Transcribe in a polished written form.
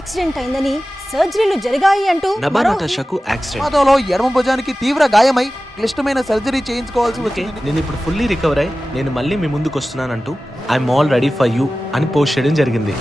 Accident అయిందని, సర్జరీలు జరిగాయి అంటూ నభా నటాషాకు యాక్సిడెంట్. ప్రమాదంలో ఎడమ భుజానికి తీవ్ర గాయమై క్లిష్టమైన సర్జరీ చేయించుకోవాల్సి వచ్చింది. నేను ఇప్పుడు ఫుల్లీ రికవర్ అయ్యి నేను మళ్ళీ మీ ముందుకు వస్తున్నానంటూ I'm all ready for you అని పోస్ట్ చేయడం జరిగింది.